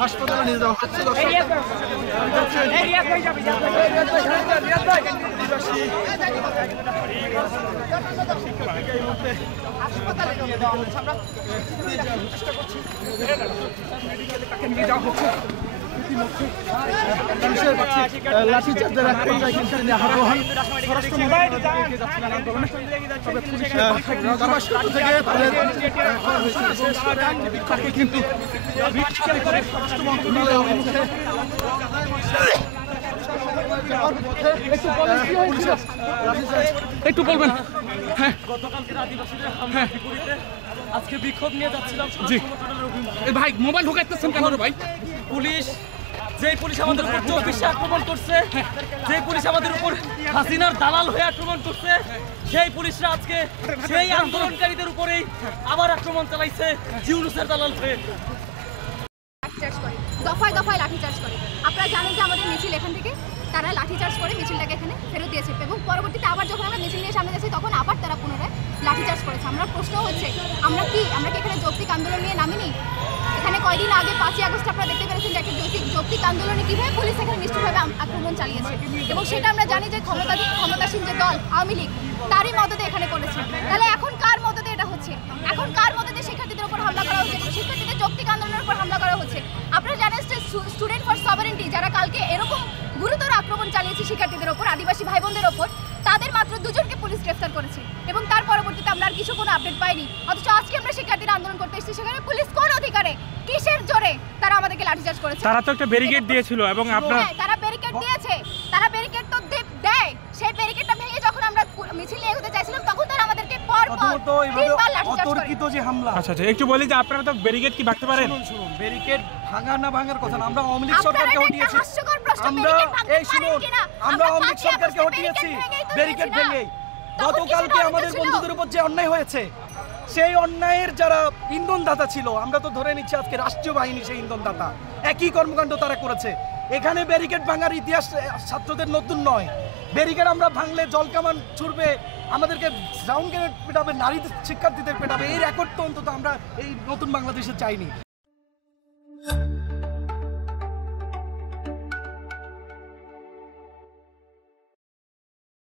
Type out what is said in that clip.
হাসপাতালে নিয়ে যাওয়া হচ্ছে। লাঠিচার্জের এক পর্যায়ে কিন্তু আহ্বান স্বরাষ্ট্র মন্ত্রণালয়ে যাচ্ছিলেন আন্দোলনে, তবে পুলিশের থেকে তাদের কিন্তু স্বরাষ্ট্র মন্ত্রণালয় অভিমুখে একটু বলবেন। হ্যাঁ, গতকালকের আদিবাসীদের হামলার বিপরীতে আজকে বিক্ষোভ নিয়ে যাচ্ছিলাম। জি ভাই, মোবাইল ঢোকাইতেছেন কেন ভাই? যেই পুলিশ আমাদের উপর 24 আক্রমণ করছে, যেই পুলিশ আমাদের উপর হাসিনার দালাল হয়ে আক্রমণ করছে, সেই পুলিশরা আজকে সেই আন্দোলনকারীদের উপরেই আবার আক্রমণ চালাইছে জিউনুসের দালাল হয়ে। দফায় দফায় লাঠিচার্জ করে। আপনারা জানেন যে আমাদের মিছিল এখান থেকে তারা লাঠিচার্জ করে মিছিলটাকে এখানে ফেরত দিয়েছে এবং পরবর্তীতে আবার যখন আমরা মিছিল নিয়ে সামনে যাচ্ছি তখন আবার তারা পুনরায় লাঠিচার্জ করেছে। আমরা প্রশ্ন হচ্ছে আমরা কি এখানে যৌক্তিক আন্দোলন নিয়ে নামিনি? এখানে কয়দিন আগে 5ই আগস্ট আপনারা দেখতে পেরেছেন যে একটা যৌক্তিক আন্দোলনে কীভাবে পুলিশ এখানে নিষ্ঠুরভাবে আক্রমণ চালিয়েছে এবং সেটা আমরা জানি যে ক্ষমতাসীন যে দল আওয়ামী লীগ তারই মদতে এখানে করেছে। তাহলে এখন কার মদতে এটা হচ্ছে? এখন কার মদতে শিক্ষার্থীদের উপর হামলা করা হচ্ছে এবং শিক্ষার্থীদের যৌক্তিক আন্দোলনের উপর হামলা করা হচ্ছে? আপনারা জানেন যে স্টুডেন্ট ফর সভারেন্টি যারা কালকে এরকম গুরুতর আক্রমণ চালিয়েছে শিক্ষার্থীদের ওপর, আদিবাসী ভাই বোনদের ওপর, তাদের মাত্র 2 জনকে পুলিশ গ্রেফতার করেছে। এবং তার পরবর্তীতে আমরা আর কিছু কোনো আপডেট পাইনি। অথচ আজকে আমরা শিক্ষার্থীরা আন্দোলন করতে এসেছি, সেখানে পুলিশ কোন অধিকারে, কিসের জোরে তারা আমাদেরকে লাঠিচার্জ করেছে? তারা তো একটা ব্যারিকেড দিয়েছিল এবং আপনার হ্যাঁ, তারা ব্যারিকেড দিয়েছে, তারা ব্যারিকেড তো দেয়, সেই ব্যারিকেডটা ভেঙে যখন আমরা মিছিল নিয়ে এগোতে চাইছিলাম তখন তারা আমাদেরকে প্রথমত এইভাবে অতর্কিত যে হামলা। আচ্ছা একটু বলি যে আপনারা তো ব্যারিকেড কি ভাঙতে পারেন? শুনুন ব্যারিকেড ভাঙা না ভাঙার কথা না, আমরা আওয়ামী লীগ সরকারকে হটিয়েছি। আমরা এই শুনুন, আমরা আওয়ামী লীগ সরকারকে হটিয়েছি ব্যারিকেড ভেঙে। গতকালকে আমাদের বন্ধুদের উপর যে অন্যায় হয়েছে, সেই অন্যায়ের যারা ইন্ধনদাতা ছিল, আমরা তো ধরে নিচ্ছি আজকে রাষ্ট্রীয় বাহিনী সেই ইন্ধনদাতা, একই কর্মকাণ্ড তারা করেছে। এখানে ব্যারিকেড ভাঙার ইতিহাস ছাত্রদের নতুন নয়। ব্যারিকেড আমরা ভাঙলে জলকামান ছুড়বে, আমাদেরকে রাউন্ড গ্রেনেড পেটাবে, নারী শিক্ষার্থীদের পেটাবে, এই রেকর্ড তো অন্তত আমরা এই নতুন বাংলাদেশে চাইনি।